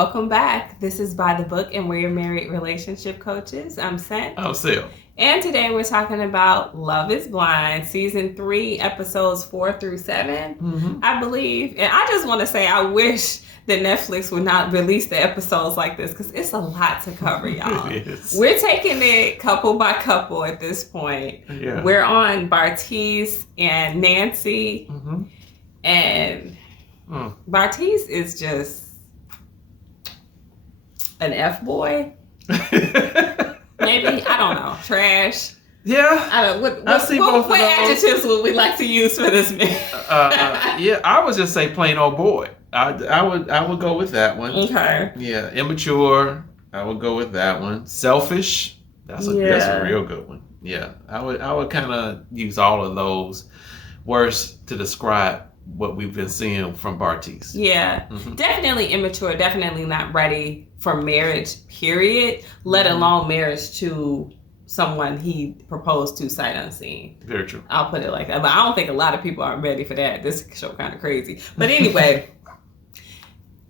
Welcome back. This is By the Book, and we're your married relationship coaches. I'm Sen. I'm Sil. And today we're talking about Love is Blind, Season 3, Episodes 4 through 7, I believe. And I just want to say I wish that Netflix would not release the episodes like this because it's a lot to cover, y'all. It is. We're taking it couple by couple at this point. Yeah. We're on Bartise and Nancy. And Bartise is just an F-boy. Maybe, I don't know. Trash. Yeah. I don't. What adjectives would we like to use for this man? Yeah, I would just say plain old boy. I would go with that one. Okay. Yeah, immature. I would go with that one. Selfish. That's a real good one. Yeah, I would kind of use all of those words to describe what we've been seeing from Bartise. Yeah, definitely immature. Definitely not ready for marriage. Period. Let alone marriage to someone he proposed to sight unseen. Very true. I'll put it like that. But I don't think a lot of people are ready for that. This show kind of crazy. But anyway,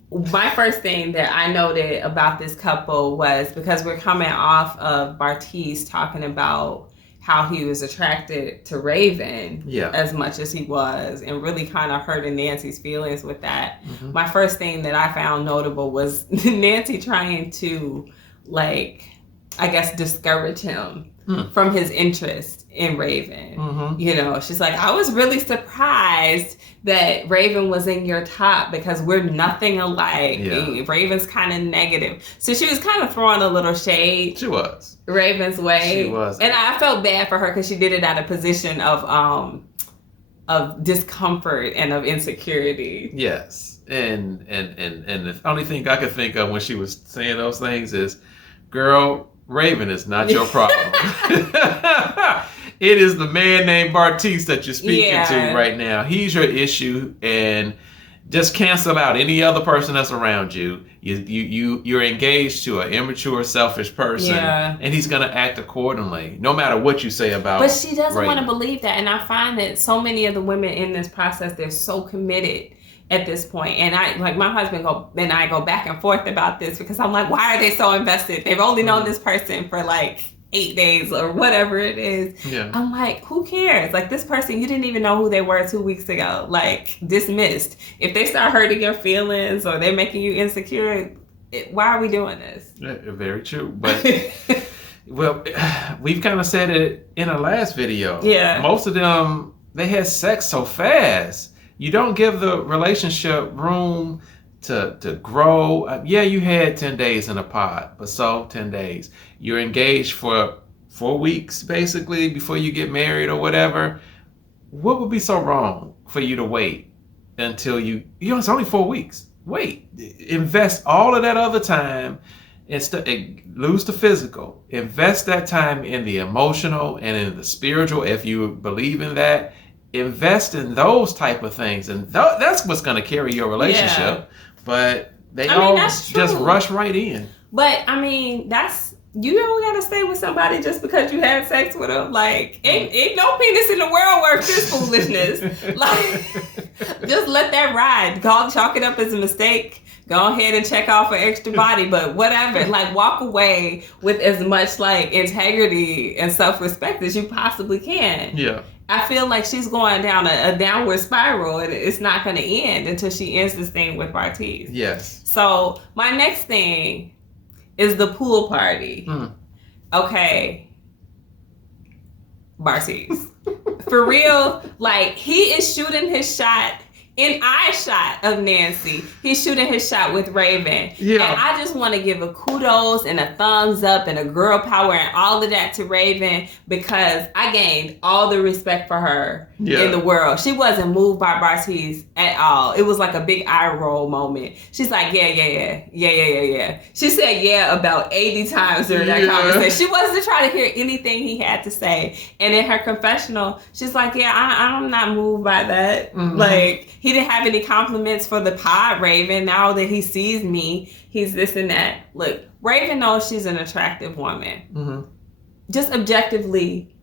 my first thing that I noted about this couple was because we're coming off of Bartise talking about how he was attracted to Raven as much as he was and really kind of hurting Nancy's feelings with that. My first thing that I found notable was Nancy trying to, I guess, discourage him from his interest in Raven. You know, she's like, I was really surprised that Raven was in your top because we're nothing alike. Yeah. Raven's kind of negative. So she was kind of throwing a little shade. She was. Raven's way. She was. And I felt bad for her because she did it out of position of discomfort and of insecurity. Yes. And the only thing I could think of when she was saying those things is, girl, Raven is not your problem. It is the man named Bartise that you're speaking to right now. He's your issue, and just cancel out any other person that's around you. You're engaged to an immature, selfish person, and he's gonna act accordingly, no matter what you say about. But she doesn't want to believe that, and I find that so many of the women in this process, they're so committed at this point. And my husband and I go back and forth about this because I'm like, why are they so invested? They've only known this person for 8 days or whatever it is. Yeah. I'm like, who cares? This person, you didn't even know who they were 2 weeks ago. Dismissed. If they start hurting your feelings or they're making you insecure, why are we doing this? Very true. But well, we've kind of said it in our last video. Yeah. Most of them, they had sex so fast. You don't give the relationship room to grow. Yeah, you had 10 days in a pod, but 10 days. You're engaged for 4 weeks, basically, before you get married or whatever. What would be so wrong for you to wait until it's only 4 weeks. Wait. Invest all of that other time and lose the physical. Invest that time in the emotional and in the spiritual, if you believe in that. Invest in those type of things, and that's what's going to carry your relationship. Yeah. But they just rush right in. But you don't gotta stay with somebody just because you had sex with them. Ain't no penis in the world worth this foolishness. Just let that ride. Chalk it up as a mistake. Go ahead and check off an extra body, but whatever. Walk away with as much integrity and self-respect as you possibly can. Yeah. I feel like she's going down a downward spiral, and it's not going to end until she ends this thing with Bartise. Yes. So my next thing is the pool party. Okay. Bartise. For real, he is shooting his shot in eye shot of Nancy. He's shooting his shot with Raven. Yeah. And I just want to give a kudos and a thumbs up and a girl power and all of that to Raven because I gained all the respect for her in the world. She wasn't moved by Bartise at all. It was like a big eye roll moment. She's like, yeah. She said yeah about 80 times during that conversation. She wasn't trying to hear anything he had to say. And in her confessional, she's like, I'm not moved by that. He didn't have any compliments for the pod, Raven. Now that he sees me, he's this and that. Look, Raven knows she's an attractive woman. Just objectively,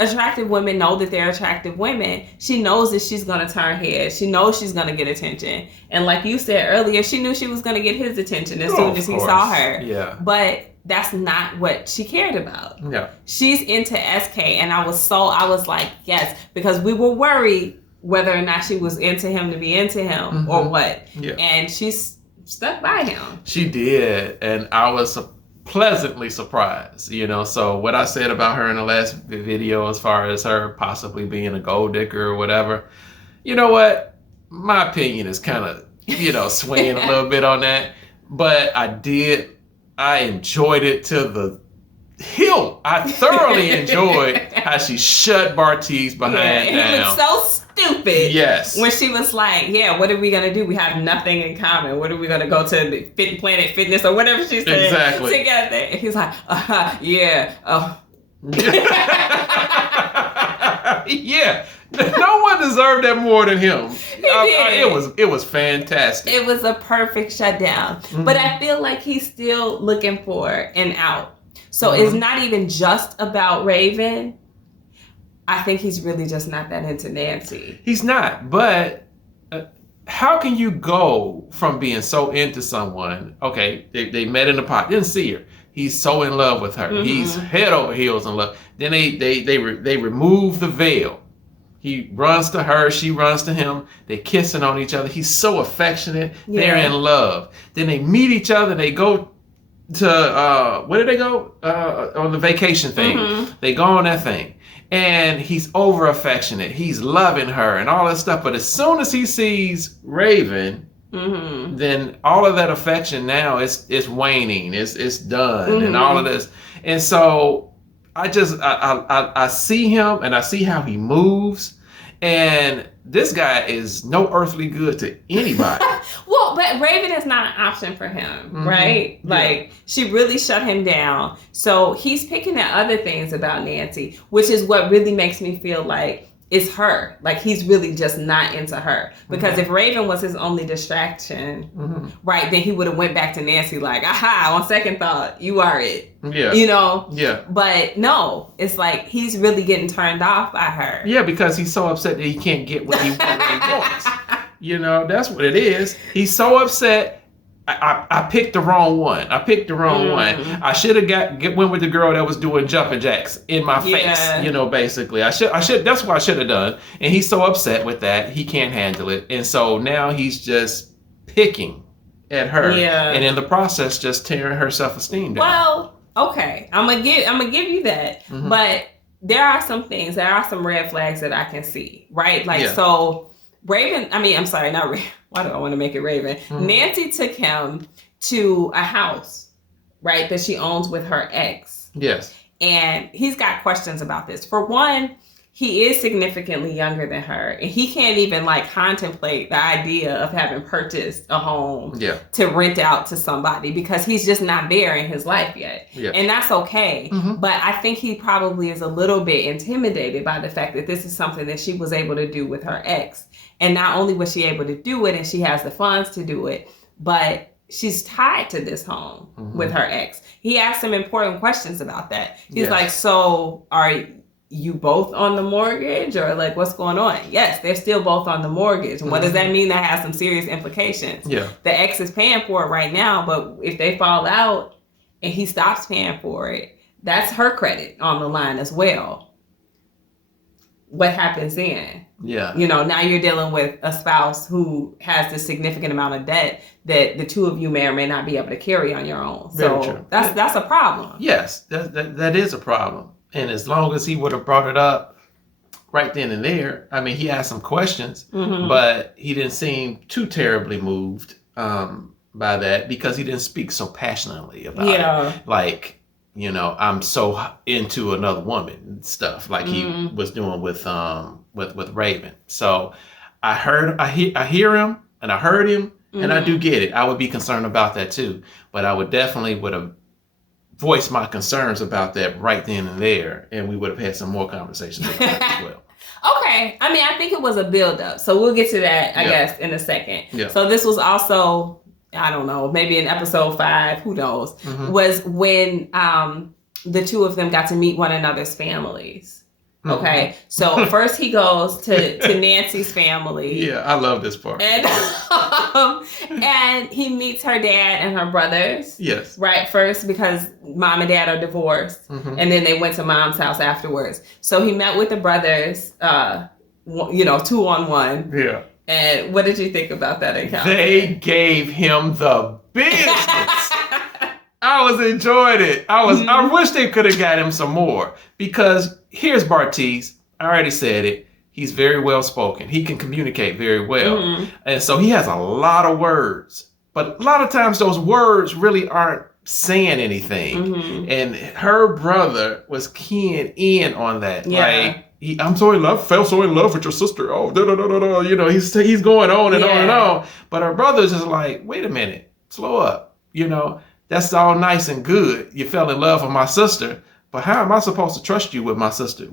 attractive women know that they're attractive women. She knows that she's going to turn heads. She knows she's going to get attention. And like you said earlier, she knew she was going to get his attention as soon as he saw her. Yeah. But that's not what she cared about. Yeah. She's into SK. And I was like, yes, because we were worried whether or not she was into him to be into him or what. Yeah. And she's stuck by him. She did. And I was pleasantly surprised, so what I said about her in the last video as far as her possibly being a gold digger or whatever, you know what, my opinion is kind of swaying a little bit on that, but I enjoyed it to the hilt. I thoroughly enjoyed how she shut Bartise behind down. He looked so stupid. Yes. When she was like, yeah, what are we going to do? We have nothing in common. What are we going to go to Planet Fitness or whatever she said together? And he's like, yeah. Oh. Yeah. No one deserved that more than him. It was fantastic. It was a perfect shutdown. But I feel like he's still looking for an out. So it's not even just about Raven. I think he's really just not that into Nancy. He's not, but how can you go from being so into someone? Okay, they met in the pot, didn't see her. He's so in love with her. He's head over heels in love. Then they remove the veil. He runs to her, she runs to him. They're kissing on each other. He's so affectionate. Yeah. They're in love. Then they meet each other. They go to where did they go? On the vacation thing. They go on that thing. And he's over affectionate. He's loving her and all that stuff. But as soon as he sees Raven, then all of that affection now it's waning. It's done and all of this. And so I see him and I see how he moves. And this guy is no earthly good to anybody. Well, but Raven is not an option for him, right? Yeah. Like, she really shut him down. So he's picking at other things about Nancy, which is what really makes me feel like it's her. Like, he's really just not into her. Because if Raven was his only distraction, right, then he would have went back to Nancy like, aha, on second thought, you are it. Yeah. Yeah. But no, it's like he's really getting turned off by her. Yeah, because he's so upset that he can't get what he wants. That's what it is. He's so upset. I picked the wrong one. I should have went with the girl that was doing jumping jacks in my face. Basically, I should. That's what I should have done. And he's so upset with that, he can't handle it. And so now he's just picking at her, and in the process, just tearing her self-esteem down. Well, okay, I'm gonna give you that, but there are some things, there are some red flags that I can see, right? Like so. Raven, I'm sorry, not Raven. Why do I want to make it Raven? Nancy took him to a house, right, that she owns with her ex. Yes. And he's got questions about this. For one, he is significantly younger than her. And he can't even contemplate the idea of having purchased a home to rent out to somebody because he's just not there in his life yet. Yeah. And that's okay. But I think he probably is a little bit intimidated by the fact that this is something that she was able to do with her ex. And not only was she able to do it and she has the funds to do it, but she's tied to this home with her ex. He asked some important questions about that. He's like, so are you both on the mortgage or what's going on? Yes, they're still both on the mortgage. And what does that mean? That has some serious implications. Yeah. The ex is paying for it right now, but if they fall out and he stops paying for it, that's her credit on the line as well. What happens then? Yeah. Now you're dealing with a spouse who has this significant amount of debt that the two of you may or may not be able to carry on your own. Very true. That's a problem. Yes, that is a problem. And as long as he would have brought it up right then and there, he asked some questions, but he didn't seem too terribly moved by that because he didn't speak so passionately about it. I'm so into another woman and stuff like he was doing with Raven. So I hear him and I heard him and I do get it. I would be concerned about that too, but I would have voiced my concerns about that right then and there, and we would have had some more conversations about that as well. Okay. I think it was a build-up, so we'll get to that, I guess, in a second. Yeah. So this was also, I don't know, maybe in episode 5, who knows, was when the two of them got to meet one another's families. Okay, so first he goes to Nancy's family. Yeah, I love this part. And he meets her dad and her brothers. Yes. Right, first because mom and dad are divorced. And then they went to mom's house afterwards. So he met with the brothers, 2-on-1. Yeah. And what did you think about that encounter? They gave him the business. I was enjoying it. I wish they could have got him some more, because here's Bartise. I already said it. He's very well spoken. He can communicate very well. And so he has a lot of words, but a lot of times those words really aren't saying anything. And her brother was keying in on that. Yeah. Like, I'm so in love, fell so in love with your sister. Oh, da da da da da. You know, he's going on and on and on. But her brother's just like, wait a minute, slow up. You know, that's all nice and good. You fell in love with my sister, but how am I supposed to trust you with my sister?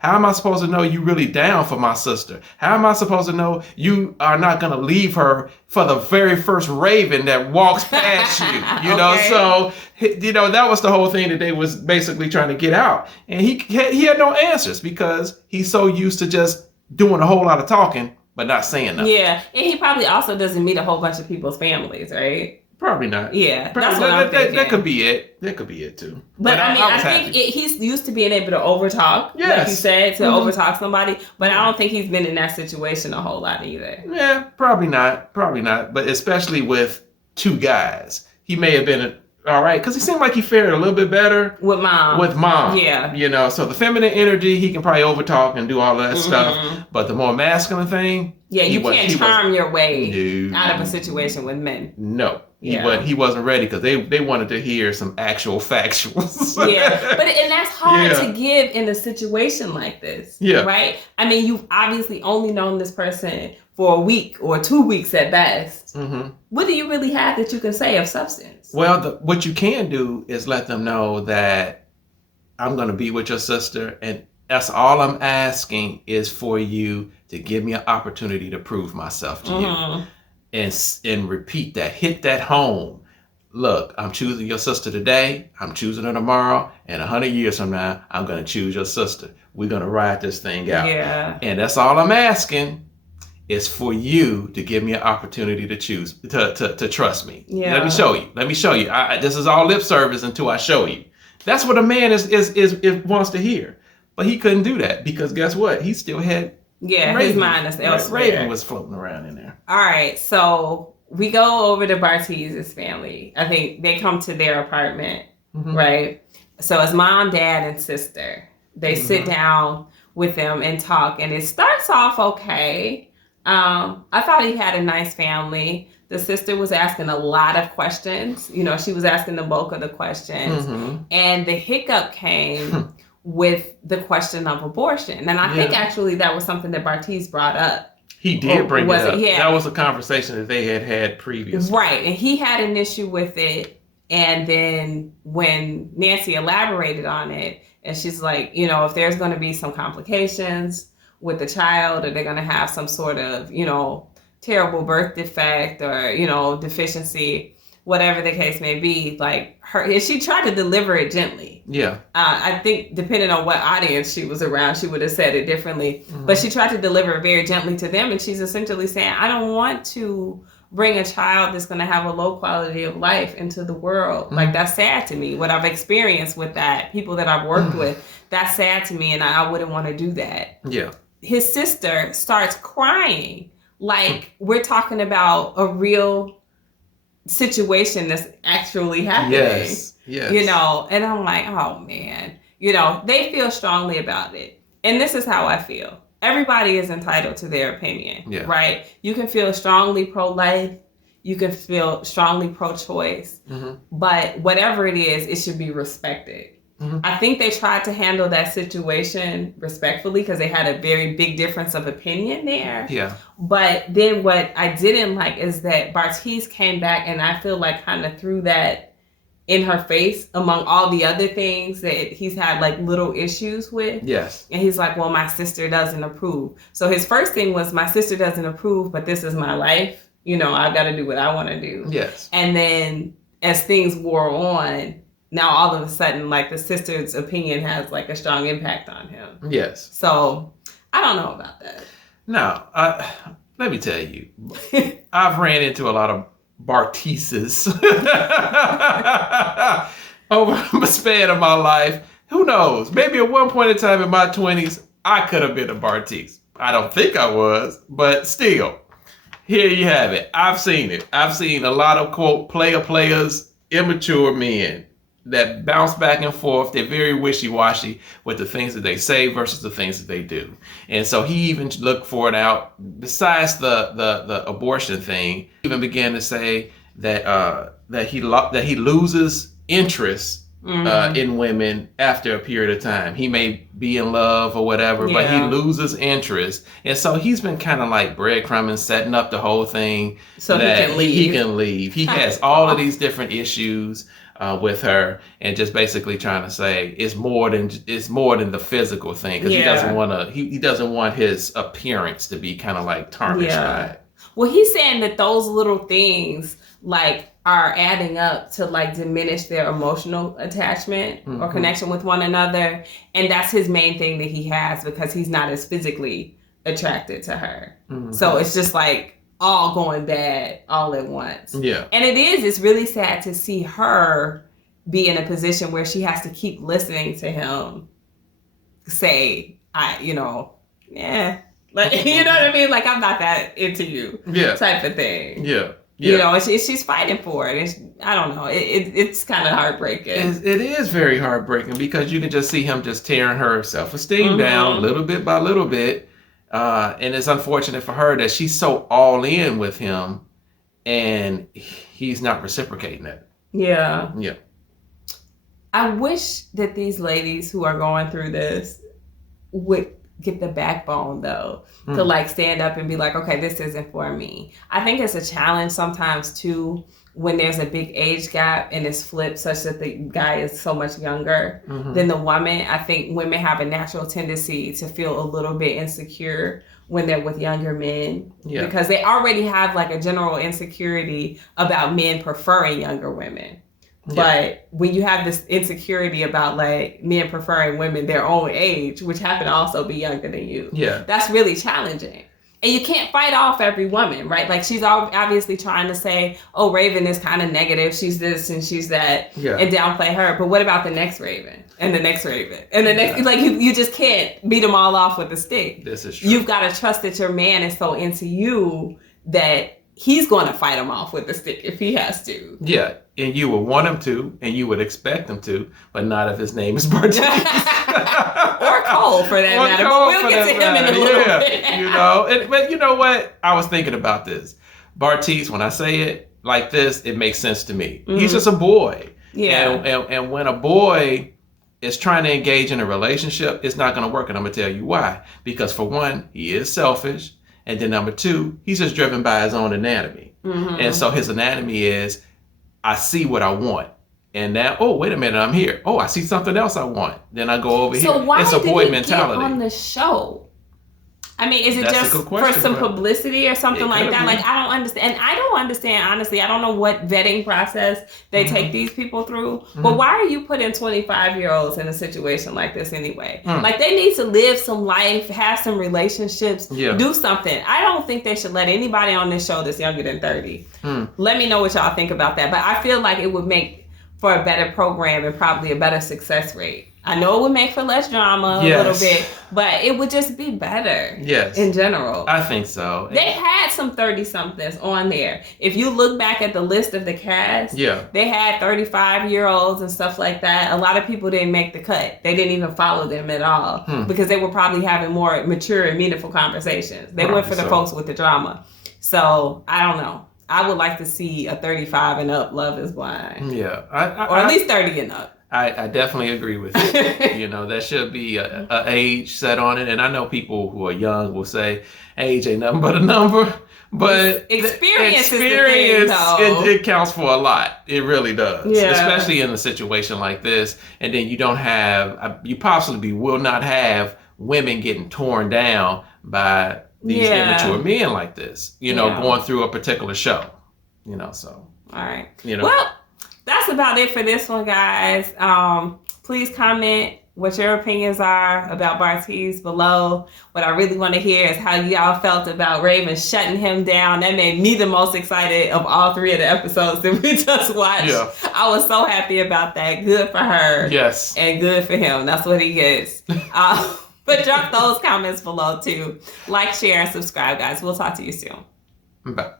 How am I supposed to know you really down for my sister? How am I supposed to know you are not going to leave her for the very first raven that walks past you? You know, so, that was the whole thing that they was basically trying to get out. And he had no answers, because he's so used to just doing a whole lot of talking, but not saying nothing. Yeah, and he probably also doesn't meet a whole bunch of people's families, right? Probably not. Yeah, that's what I'm thinking. That could be it. That could be it too. But I think he's used to being able to overtalk, like you said, to overtalk somebody. But I don't think he's been in that situation a whole lot either. Yeah, probably not. Probably not. But especially with two guys, he may have been all right, because he seemed like he fared a little bit better with mom. Yeah. So the feminine energy, he can probably overtalk and do all that stuff. But the more masculine thing, you can't charm your way out of a situation with men. No. He wasn't ready, because they wanted to hear some actual factuals. And that's hard to give in a situation like this. Yeah. Right? I mean, you've obviously only known this person for a week or 2 weeks at best. What do you really have that you can say of substance? Well, what you can do is let them know that I'm going to be with your sister, and that's all I'm asking is for you to give me an opportunity to prove myself to you. And repeat that, hit that home. Look, I'm choosing your sister today. I'm choosing her tomorrow. And 100 years from now, I'm going to choose your sister. We're going to ride this thing out. Yeah. And that's all I'm asking is for you to give me an opportunity to choose, to trust me. Yeah. Let me show you. This is all lip service until I show you. That's what a man wants to hear. But he couldn't do that, because guess what? He still had his mind is elsewhere. Raven was floating around in there. All right, so we go over to Bartise's family. I think they come to their apartment, right? So it's mom, dad, and sister. They sit down with them and talk, and it starts off okay. I thought he had a nice family. The sister was asking a lot of questions. She was asking the bulk of the questions. And the hiccup came with the question of abortion. And I think actually that was something that Bartise brought up. He did bring it up. That was a conversation that they had previously. Right. And he had an issue with it. And then when Nancy elaborated on it, and she's like, if there's going to be some complications with the child, or they're going to have some sort of, terrible birth defect or, deficiency, whatever the case may be, like she tried to deliver it gently. Yeah. I think depending on what audience she was around, she would have said it differently. But she tried to deliver it very gently to them. And she's essentially saying, I don't want to bring a child that's going to have a low quality of life into the world. Like, that's sad to me. What I've experienced with that, people that I've worked with, that's sad to me. And I wouldn't want to do that. Yeah. His sister starts crying. Like, we're talking about a real situation that's actually happening. Yes. And I'm like, oh man, they feel strongly about it. And this is how I feel. Everybody is entitled to their opinion, right? You can feel strongly pro-life. You can feel strongly pro-choice. But whatever it is, it should be respected. I think they tried to handle that situation respectfully, because they had a very big difference of opinion there. Yeah. But then what I didn't like is that Bartise came back, and I feel like kind of threw that in her face among all the other things that he's had like little issues with. Yes. And he's like, well, my sister doesn't approve. So his first thing was, my sister doesn't approve, but this is my life. I've got to do what I want to do. Yes. And then as things wore on, now all of a sudden, like, the sister's opinion has like a strong impact on him. Yes. So I don't know about that. Now, let me tell you, I've ran into a lot of Bartises over the span of my life. Who knows? Maybe at one point in time in my 20s, I could have been a Bartise. I don't think I was, but still, here you have it. I've seen it. I've seen a lot of, quote, players, immature men that bounce back and forth. They're very wishy-washy with the things that they say versus the things that they do. And so he even looked for it out. Besides the abortion thing, he even began to say that he loses interest in women after a period of time. He may be in love or whatever, but he loses interest. And so he's been kind of like breadcrumbing, setting up the whole thing so that he can leave. He has all of these different issues with her, and just basically trying to say it's more than the physical thing, because he doesn't want his appearance to be kind of like tarnished by it. Well, he's saying that those little things like are adding up to like diminish their emotional attachment or connection with one another, and that's his main thing that he has, because he's not as physically attracted to her. So it's just like all going bad all at once. Yeah. And it's really sad to see her be in a position where she has to keep listening to him say, like, you know what I mean? Like, I'm not that into you type of thing. Yeah. You know, she's fighting for it. I don't know. It's kind of heartbreaking. It is very heartbreaking, because you can just see him just tearing her self-esteem down little bit by little bit. And it's unfortunate for her that she's so all in with him and he's not reciprocating it. Yeah. Yeah. I wish that these ladies who are going through this would get the backbone, though, to like stand up and be like, okay, this isn't for me. I think it's a challenge sometimes too, when there's a big age gap and it's flipped such that the guy is so much younger than the woman. I think women have a natural tendency to feel a little bit insecure when they're with younger men, because they already have like a general insecurity about men preferring younger women. But when you have this insecurity about like men preferring women their own age, which happen to also be younger than you, that's really challenging. And you can't fight off every woman, right? Like, she's obviously trying to say, oh, Raven is kind of negative. She's this and she's that, and downplay her. But what about the next Raven and the next Raven and the next? Like, you just can't beat them all off with a stick. This is true. You've got to trust that your man is so into you that he's going to fight them off with a stick if he has to. Yeah. And you would want him to, and you would expect him to, but not if his name is Bartise. Or Cole, for that matter. But we'll get to him in a little bit. You know, but you know what? I was thinking about this. Bartise, when I say it like this, it makes sense to me. He's just a boy. Yeah. And when a boy is trying to engage in a relationship, it's not going to work. And I'm going to tell you why. Because for one, he is selfish. And then number two, he's just driven by his own anatomy. And so his anatomy is, I see what I want. And now, oh, wait a minute, I'm here. Oh, I see something else I want. Then I go over here. So why it's a did boy he mentality. get on the show? I mean, is it That's just for some publicity or something like that? Like, I don't understand. And I don't understand, honestly. I don't know what vetting process they take these people through. But why are you putting 25-year-olds in a situation like this anyway? Like, they need to live some life, have some relationships, do something. I don't think they should let anybody on this show that's younger than 30. Let me know what y'all think about that. But I feel like it would make for a better program and probably a better success rate. I know it would make for less drama a little bit, but it would just be better in general. I think so. They had some 30-somethings on there. If you look back at the list of the cast, they had 35-year-olds and stuff like that. A lot of people didn't make the cut. They didn't even follow them at all because they were probably having more mature and meaningful conversations. They went for the folks with the drama. So, I don't know. I would like to see a 35 and up Love is Blind. Yeah. Or at least 30 and up. I definitely agree with you. You know, there should be a age set on it. And I know people who are young will say age ain't nothing but a number. But experience is the thing, though. It counts for a lot. It really does. Yeah. Especially in a situation like this. And then you possibly will not have women getting torn down by these immature men like this, you know, going through a particular show. You know, so. All right. You know. Well, that's about it for this one, guys. Please comment what your opinions are about Bartise below. What I really want to hear is how y'all felt about Raven shutting him down. That made me the most excited of all 3 of the episodes that we just watched. Yeah. I was so happy about that. Good for her. Yes. And good for him. That's what he gets. But drop those comments below too. Like, share, and subscribe, guys. We'll talk to you soon. Bye.